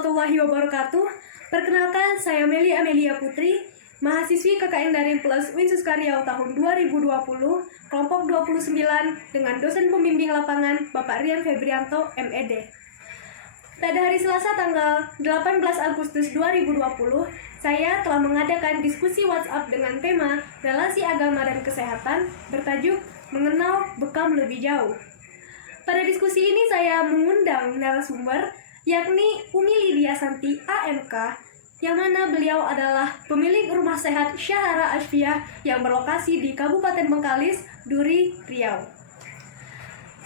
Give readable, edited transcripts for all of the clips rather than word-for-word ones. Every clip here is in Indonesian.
warahmatullahi wabarakatuh. Perkenalkan, saya Meli Amelia Putri, mahasiswi KKN Daring Plus Winsus Karyau tahun 2020, kelompok 29 dengan dosen pembimbing lapangan Bapak Rian Febrianto, MED. Pada hari Selasa tanggal 18 Agustus 2020, saya telah mengadakan diskusi WhatsApp dengan tema relasi agama dan kesehatan bertajuk Mengenal Bekam Lebih Jauh. Pada diskusi ini saya mengundang narasumber yakni Umi Lydia Santi AMK, yang mana beliau adalah pemilik rumah sehat Syahara Asfiah yang berlokasi di Kabupaten Bengkalis, Duri, Riau.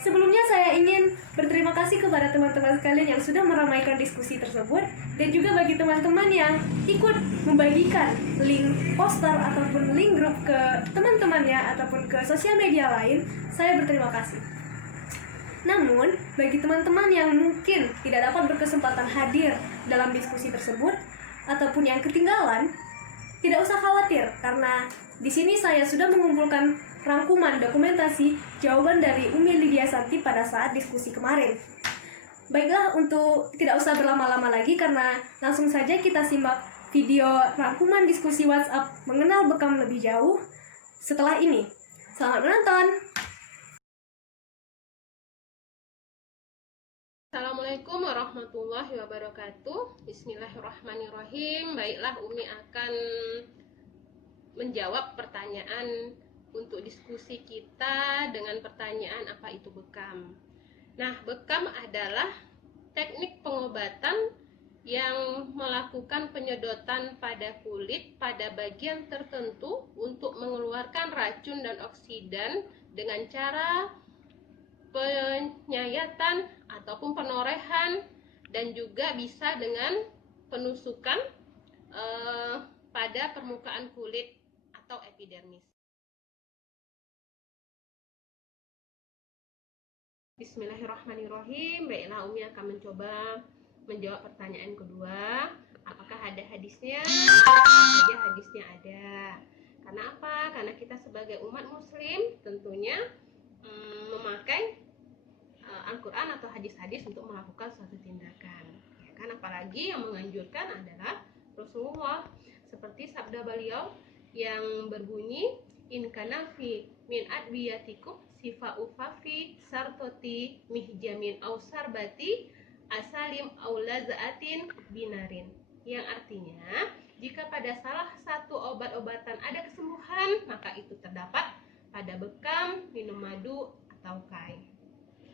Sebelumnya saya ingin berterima kasih kepada teman-teman sekalian yang sudah meramaikan diskusi tersebut, dan juga bagi teman-teman yang ikut membagikan link poster ataupun link grup ke teman-temannya ataupun ke sosial media lain. Saya berterima kasih. Namun, bagi teman-teman yang mungkin tidak dapat berkesempatan hadir dalam diskusi tersebut ataupun yang ketinggalan, tidak usah khawatir karena di sini saya sudah mengumpulkan rangkuman dokumentasi jawaban dari Umi Lydia Santi pada saat diskusi kemarin. Baiklah, untuk tidak usah berlama-lama lagi karena langsung saja kita simak video rangkuman diskusi WhatsApp Mengenal Bekam Lebih Jauh setelah ini. Selamat menonton! Assalamualaikum warahmatullahi wabarakatuh. Bismillahirrahmanirrahim. Baiklah, Umi akan menjawab pertanyaan untuk diskusi kita dengan pertanyaan apa itu bekam. Nah, bekam adalah teknik pengobatan yang melakukan penyedotan pada kulit pada bagian tertentu untuk mengeluarkan racun dan oksidan dengan cara penyayatan ataupun penorehan, dan juga bisa dengan penusukan pada permukaan kulit atau epidermis. Bismillahirrahmanirrahim. Baiklah, Umi akan mencoba menjawab pertanyaan kedua. Apakah ada hadisnya? Saja hadisnya ada. Karena apa? Karena kita sebagai umat muslim tentunya memakai Al-Quran atau hadis-hadis untuk melakukan suatu tindakan, ya kan? Apalagi yang menganjurkan adalah Rasulullah, seperti sabda beliau yang berbunyi, in kana fi min adwiyatikum sifa ufafi sartoti mihjamin au sarbati asalim au lazaatin binarin, yang artinya jika pada salah satu obat-obatan ada kesembuhan, maka itu terdapat pada bekam, minum madu atau kai.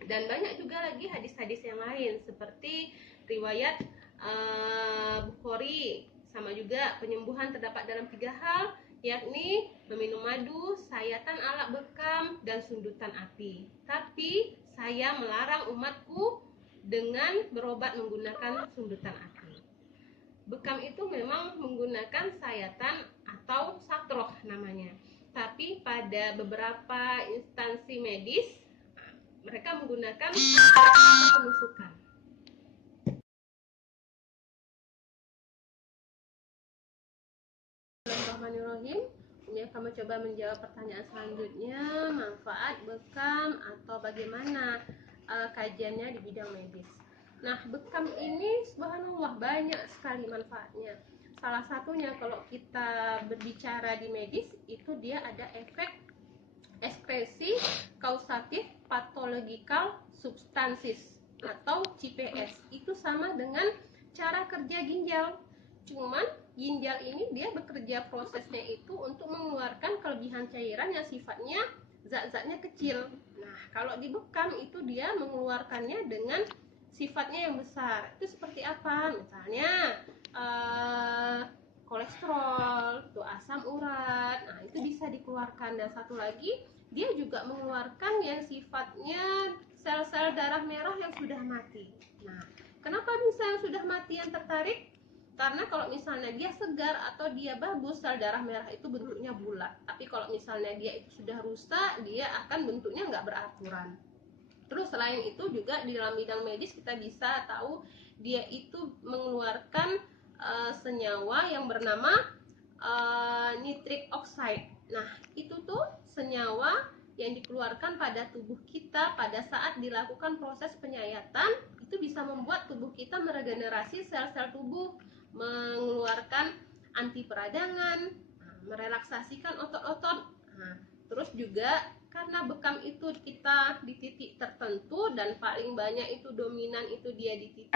Dan banyak juga lagi hadis-hadis yang lain seperti riwayat Bukhari, sama juga penyembuhan terdapat dalam 3 hal, yakni meminum madu, sayatan alat bekam, dan sundutan api. Tapi saya melarang umatku dengan berobat menggunakan sundutan api. Bekam itu memang menggunakan sayatan atau satroh namanya, tapi pada beberapa instansi medis mereka menggunakan penusukan. Bismillahirrahmanirrahim. Umi akan mencoba menjawab pertanyaan selanjutnya, manfaat bekam atau bagaimana kajiannya di bidang medis. Nah, bekam ini subhanallah banyak sekali manfaatnya. Salah satunya kalau kita berbicara di medis, itu dia ada efek ekskresi kausatif pathological substances atau CPS. Itu sama dengan cara kerja ginjal. Cuman ginjal ini dia bekerja prosesnya itu untuk mengeluarkan kelebihan cairan yang sifatnya zat-zatnya kecil. Nah, kalau di bekam itu dia mengeluarkannya dengan sifatnya yang besar. Itu seperti apa? Misalnya kolesterol, tuh asam urat. Nah, itu bisa dikeluarkan. Dan satu lagi, dia juga mengeluarkan yang sifatnya sel-sel darah merah yang sudah mati. Nah, kenapa bisa yang sudah mati yang tertarik? Karena kalau misalnya dia segar atau dia bagus, sel darah merah itu bentuknya bulat. Tapi kalau misalnya dia itu sudah rusak, dia akan bentuknya nggak beraturan. Terus selain itu juga di dalam bidang medis kita bisa tahu dia itu mengeluarkan senyawa yang bernama nitric oxide. Nah, itu tuh senyawa yang dikeluarkan pada tubuh kita pada saat dilakukan proses penyayatan, itu bisa membuat tubuh kita meregenerasi sel-sel tubuh, mengeluarkan anti peradangan, merelaksasikan otot-otot. Nah, terus juga karena bekam itu kita di titik tertentu dan paling banyak itu dominan itu dia di titik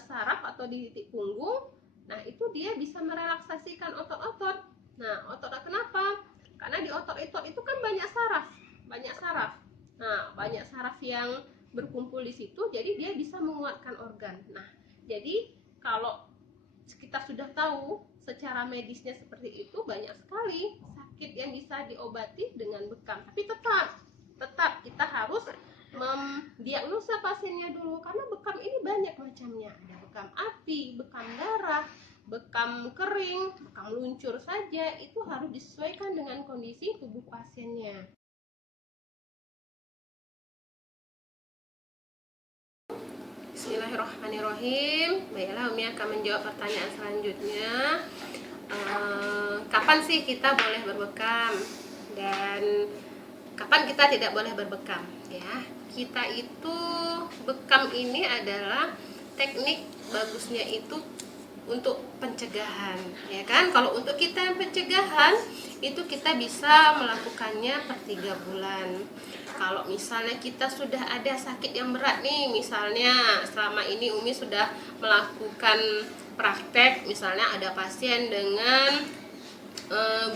saraf atau di titik punggung. Nah, itu dia bisa merelaksasikan otot-otot. Nah, otot kenapa? Karena di otot-otot itu kan banyak saraf, banyak saraf. Nah, banyak saraf yang berkumpul di situ, jadi dia bisa menguatkan organ. Nah, jadi kalau kita sudah tahu secara medisnya seperti itu, banyak sekali sakit yang bisa diobati dengan bekam. Tapi tetap kita harus mendiagnosa pasiennya dulu, karena bekam ini banyak macamnya. Ada bekam api, bekam darah, bekam kering, bekam luncur saja. Itu harus disesuaikan dengan kondisi tubuh pasiennya. Bismillahirrahmanirrahim. Baiklah, Umi akan menjawab pertanyaan selanjutnya. Kapan sih kita boleh berbekam dan kapan kita tidak boleh berbekam? Ya, kita itu bekam ini adalah teknik bagusnya itu untuk pencegahan, ya kan? Kalau untuk kita pencegahan itu kita bisa melakukannya per 3 bulan. Kalau misalnya kita sudah ada sakit yang berat nih, misalnya selama ini Umi sudah melakukan praktek, misalnya ada pasien dengan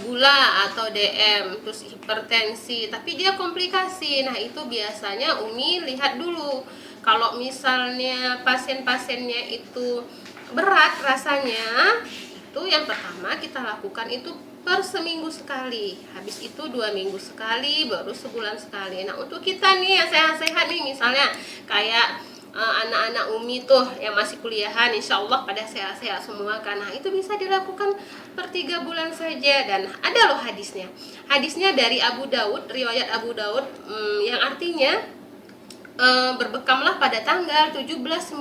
gula atau DM, terus hipertensi, tapi dia komplikasi. Nah, itu biasanya Umi lihat dulu. Kalau misalnya pasien-pasiennya itu berat rasanya, itu yang pertama kita lakukan itu per seminggu sekali, habis itu 2 minggu sekali, baru sebulan sekali. Nah, untuk kita nih yang sehat-sehat nih, misalnya kayak anak-anak Umi tuh yang masih kuliahan, insya Allah pada sehat-sehat semua kan. Nah, itu bisa dilakukan per 3 bulan saja. Dan ada loh hadisnya dari Abu Daud, riwayat Abu Daud, yang artinya berbekamlah pada tanggal 17, 19,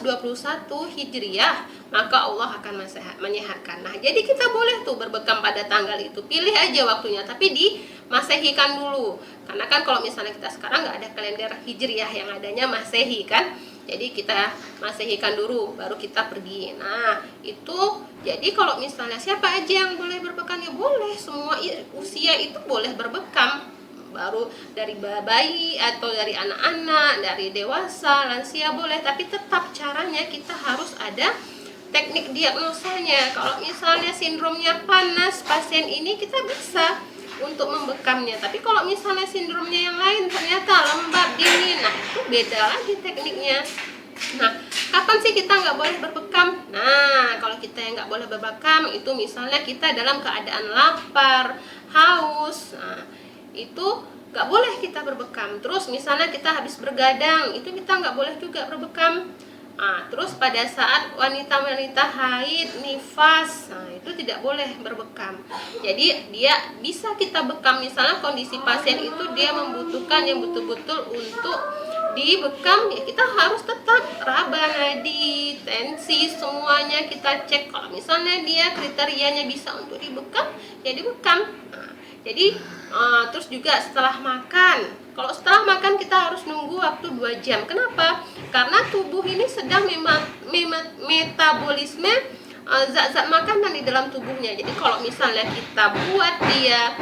21 Hijriah, maka Allah akan menyehatkan. Nah, jadi kita boleh tuh berbekam pada tanggal itu, pilih aja waktunya, tapi dimasehikan dulu. Karena kan kalau misalnya kita sekarang nggak ada kalender Hijriah, yang adanya Masehi kan, jadi kita masehikan dulu, baru kita pergi. Nah, itu jadi kalau misalnya siapa aja yang boleh berbekam, ya boleh, semua usia itu boleh berbekam, baru dari bayi atau dari anak-anak, dari dewasa, lansia boleh, tapi tetap caranya kita harus ada teknik diagnosanya. Kalau misalnya sindromnya panas pasien ini, kita bisa untuk membekamnya. Tapi kalau misalnya sindromnya yang lain ternyata lembab, dingin, nah itu beda lagi tekniknya. Nah, kapan sih kita nggak boleh berbekam? Nah, kalau kita yang nggak boleh berbekam itu misalnya kita dalam keadaan lapar, haus, nah itu nggak boleh kita berbekam. Terus misalnya kita habis bergadang, itu kita nggak boleh juga berbekam. Nah, terus pada saat wanita-wanita haid, nifas, nah itu tidak boleh berbekam. Jadi dia bisa kita bekam, misalnya kondisi pasien itu dia membutuhkan yang betul-betul untuk dibekam, ya kita harus tetap raba nadi, tensi, semuanya kita cek. Kalau misalnya dia kriterianya bisa untuk dibekam, ya dibekam. Nah, jadi terus juga setelah makan, kalau setelah makan kita harus nunggu waktu 2 jam. Kenapa? Karena tubuh ini sedang metabolisme zat-zat makanan di dalam tubuhnya. Jadi kalau misalnya kita buat dia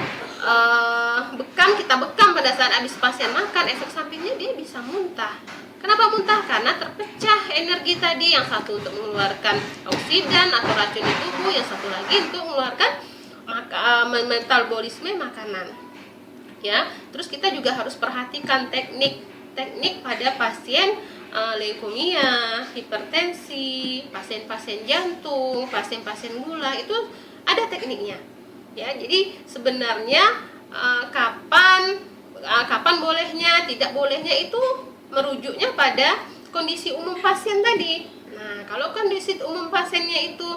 kita bekam pada saat habis pasien makan, efek sampingnya dia bisa muntah. Kenapa muntah? Karena terpecah energi tadi, yang satu untuk mengeluarkan oksidan atau racun di tubuh, yang satu lagi untuk mengeluarkan metabolisme makanan. Ya, terus kita juga harus perhatikan teknik pada pasien leukemia, hipertensi, pasien-pasien jantung, pasien-pasien gula, itu ada tekniknya. Ya, jadi sebenarnya kapan bolehnya, tidak bolehnya itu merujuknya pada kondisi umum pasien tadi. Nah, kalau kondisi umum pasiennya itu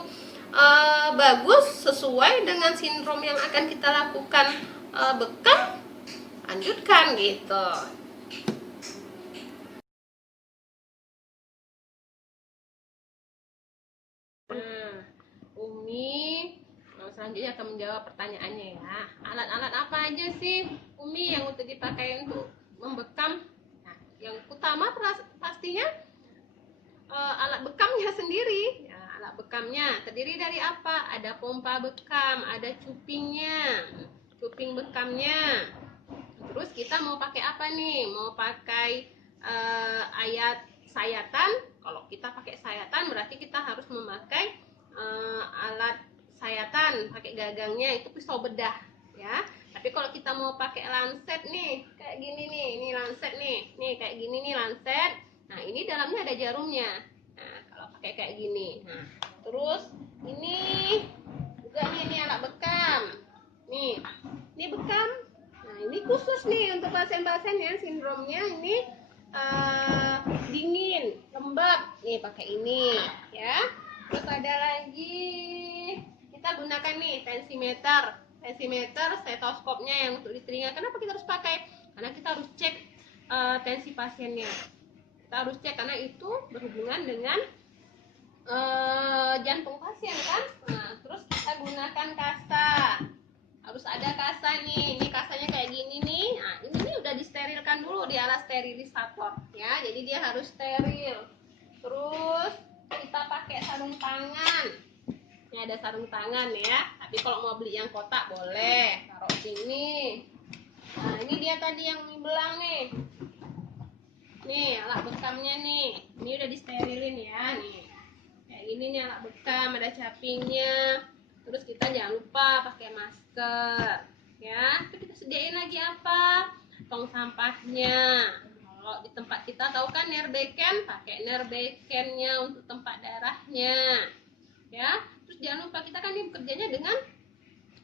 bagus, sesuai dengan sindrom yang akan kita lakukan bekam, lanjutkan gitu. Nah, Umi selanjutnya akan menjawab pertanyaannya ya. Alat-alat apa aja sih Umi yang untuk dipakai untuk membekam? Nah, yang utama pastinya alat bekamnya sendiri. Ya, alat bekamnya terdiri dari apa? Ada pompa bekam, ada cupingnya, cuping bekamnya. Terus kita mau pakai apa nih? Mau pakai ayat sayatan. Kalau kita pakai sayatan berarti kita harus memakai alat sayatan, pakai gagangnya itu pisau bedah ya. Tapi kalau kita mau pakai lancet nih, kayak gini nih, ini lancet nih kayak gini nih lancet. Nah ini dalamnya ada jarumnya. Nah kalau pakai kayak gini. Nah terus ini juga nih, ini alat bekam. Ini bekam. Nah ini khusus nih untuk pasien-pasien yang sindromnya ini dingin, lembab. Nih pakai ini ya. Terus ada lagi kita gunakan nih tensimeter, stetoskopnya yang untuk di telinga. Kenapa kita harus pakai? Karena kita harus cek tensi pasiennya. Kita harus cek karena itu berhubungan dengan jantung pasien kan. Nah, terus kita gunakan kasa. Harus ada kasa nih. Ini kasanya kayak gini nih. Nah, ini nih udah disterilkan dulu di alat sterilisator ya. Jadi dia harus steril. Terus kita pakai sarung tangan. Ini ada sarung tangan ya. Tapi kalau mau beli yang kotak boleh. Taruh sini. Nah, ini dia tadi yang belang nih. Nih, alat bekamnya nih. Ini udah disterilin ya, nih. Kayak gini nih alat bekam, ada capingnya. Terus kita jangan lupa pakai masker. Ya, terus kita sediain lagi apa? Tong sampahnya. Kalau di tempat kita tahu kan nerbeken, pakai nerbekennya untuk tempat darahnya. Ya, terus jangan lupa kita kan ini bekerjanya dengan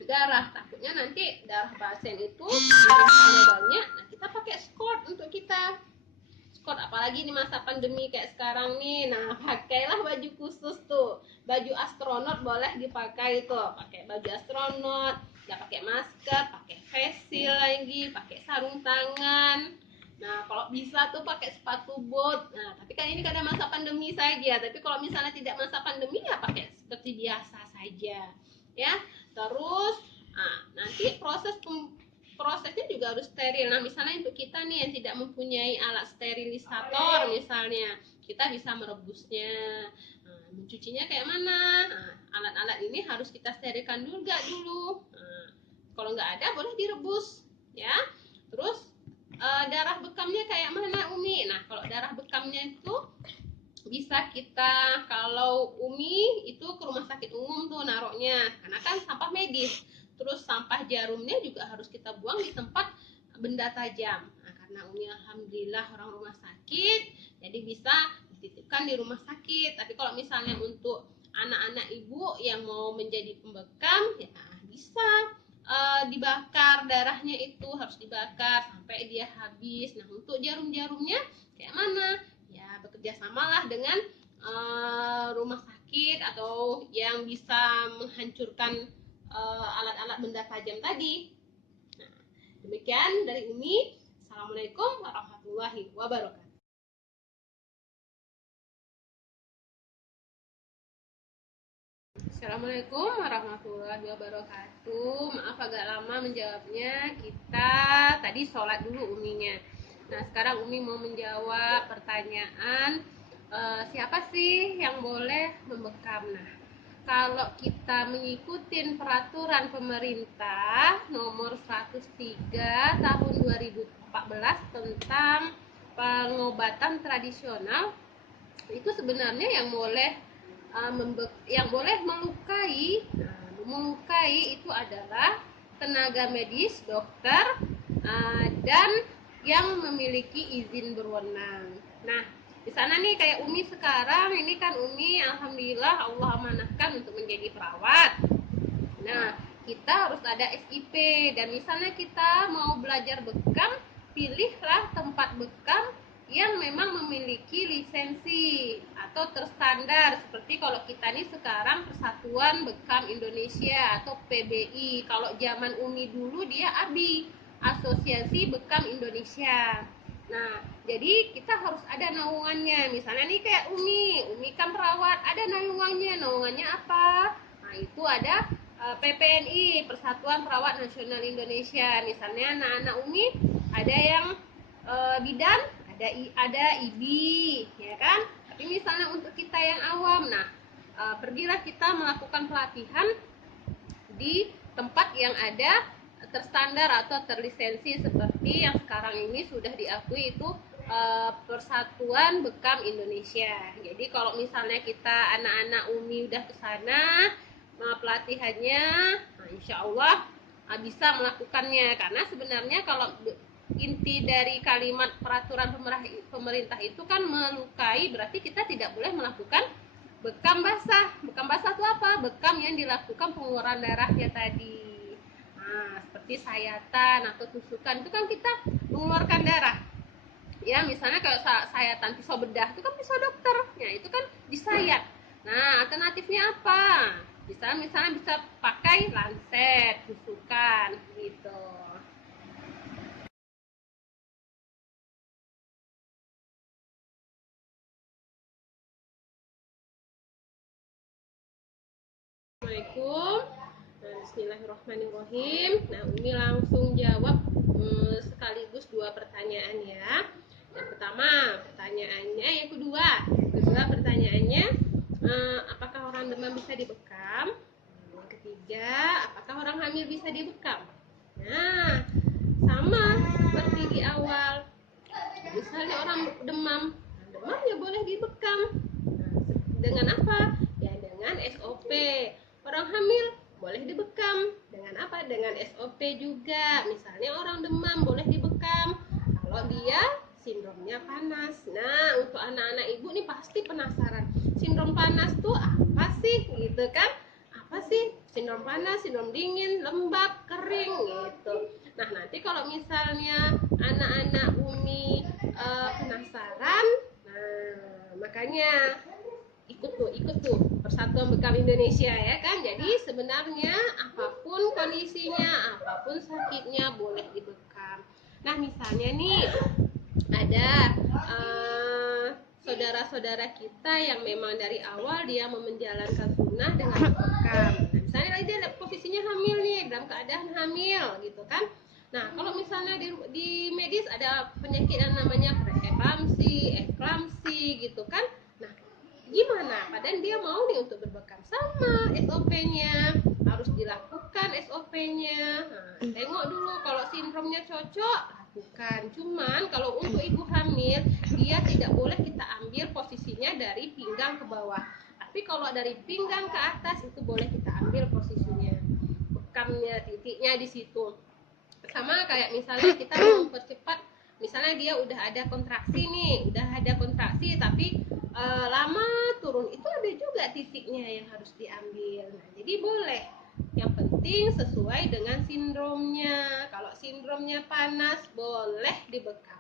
darah. Takutnya nanti darah pasien itu banyak. Nah, kita pakai skot untuk kita. Apalagi di masa pandemi kayak sekarang nih. Nah, pakailah baju khusus tuh. Baju astronot boleh dipakai tuh. Pakai baju astronot, nggak pakai masker, pakai face shield lagi, pakai sarung tangan. Nah, kalau bisa tuh pakai sepatu bot. Nah, tapi kan ini karena masa pandemi saja. Tapi kalau misalnya tidak masa pandemi ya pakai seperti biasa saja. Ya. Terus, nanti prosesnya juga harus steril. Nah, misalnya untuk kita nih yang tidak mempunyai alat sterilisator, misalnya kita bisa merebusnya. Nah, mencucinya kayak mana? Nah, alat-alat ini harus kita sterilkan dulu Nah, kalau nggak ada boleh direbus, ya. Terus darah bekamnya kayak mana, Umi? Nah, kalau darah bekamnya itu bisa kita, kalau Umi itu ke rumah sakit umum tuh naruhnya, karena kan sampah medis. Terus sampah jarumnya juga harus kita buang di tempat benda tajam. Nah, karena Umi alhamdulillah orang rumah sakit, jadi bisa dititipkan di rumah sakit. Tapi kalau misalnya untuk anak-anak ibu yang mau menjadi pembekam, ya bisa dibakar, darahnya itu harus dibakar sampai dia habis. Nah, untuk jarum-jarumnya kayak mana? Ya bekerja samalah dengan rumah sakit atau yang bisa menghancurkan alat-alat benda tajam tadi. Nah, demikian dari Umi. Assalamualaikum warahmatullahi wabarakatuh. Assalamualaikum warahmatullahi wabarakatuh. Maaf agak lama menjawabnya. Kita tadi sholat dulu Uminya. Nah, sekarang Umi mau menjawab pertanyaan siapa sih yang boleh membekam. Nah, kalau kita mengikuti peraturan pemerintah nomor 103 tahun 2014 tentang pengobatan tradisional, itu sebenarnya yang boleh melukai itu adalah tenaga medis, dokter, dan yang memiliki izin berwenang. Nah, di sana nih kayak Umi sekarang ini kan Umi alhamdulillah Allah amanahkan untuk menjadi perawat. Nah, kita harus ada SIP, dan misalnya kita mau belajar bekam, pilihlah tempat bekam yang memang memiliki lisensi atau terstandar. Seperti kalau kita nih sekarang Persatuan Bekam Indonesia atau PBI. Kalau zaman Umi dulu dia ABI, Asosiasi Bekam Indonesia. Nah, jadi kita harus ada naungannya. Misalnya nih kayak Umi kan perawat, ada naungannya. Naungannya apa? Nah, itu ada PPNI, Persatuan Perawat Nasional Indonesia. Misalnya anak-anak Umi ada yang bidan, ada IBI, ya kan? Tapi misalnya untuk kita yang awam, pergilah kita melakukan pelatihan di tempat yang ada terstandar atau terlisensi seperti yang sekarang ini sudah diakui itu Persatuan Bekam Indonesia. Jadi kalau misalnya kita anak-anak UMI udah ke sana pelatihannya, insya Allah bisa melakukannya. Karena sebenarnya kalau inti dari kalimat peraturan pemerintah itu kan melukai, berarti kita tidak boleh melakukan bekam basah. Bekam basah itu apa? Bekam yang dilakukan penguran darahnya tadi. Seperti sayatan atau tusukan itu kan kita mengeluarkan darah. Ya, misalnya kalau sayatan pisau bedah itu kan pisau dokter. Ya, itu kan disayat. Nah, alternatifnya apa? Misalnya bisa pakai lancet, tusukan gitu. Assalamualaikum. Bismillahirrahmanirrahim. Nah, Umi langsung jawab sekaligus 2 pertanyaan ya. Yang pertama pertanyaannya, yang kedua pertanyaannya, apakah orang demam bisa dibekam? Yang ketiga, apakah orang hamil bisa dibekam? Nah, sama seperti di awal. Misalnya orang demam ya boleh dibekam. Dengan apa? Ya dengan SOP. Orang hamil boleh dibekam. Dengan apa? Dengan SOP juga. Misalnya orang demam boleh dibekam kalau dia sindromnya panas. Nah, untuk anak-anak ibu nih pasti penasaran. Sindrom panas tuh apa sih? Gitu kan? Apa sih? Sindrom panas, sindrom dingin, lembab, kering gitu. Nah, nanti kalau misalnya anak-anak Umi penasaran, nah makanya ikut tuh Persatuan Bekam Indonesia ya kan. Jadi sebenarnya apapun kondisinya, apapun sakitnya boleh dibekam. Nah, misalnya nih ada saudara-saudara kita yang memang dari awal dia mau menjalankan sunnah dengan dibekam. Nah, misalnya dia posisinya hamil nih, dalam keadaan hamil gitu kan. Nah, kalau misalnya di medis ada penyakit yang namanya eklamsi gitu kan. Nah, gimana? Padahal dia mau nih untuk berbekam, sama SOP-nya harus dilakukan SOP-nya. Nah, tengok dulu kalau sindromnya cocok, lakukan. Cuman kalau untuk ibu hamil, dia tidak boleh kita ambil posisinya dari pinggang ke bawah. Tapi kalau dari pinggang ke atas itu boleh kita ambil posisinya. Bekamnya, titiknya di situ. Sama kayak misalnya kita mau mempercepat, misalnya dia udah ada kontraksi tapi lama turun, itu ada juga titiknya yang harus diambil. Nah, jadi boleh, yang penting sesuai dengan sindromnya. Kalau sindromnya panas boleh dibekam,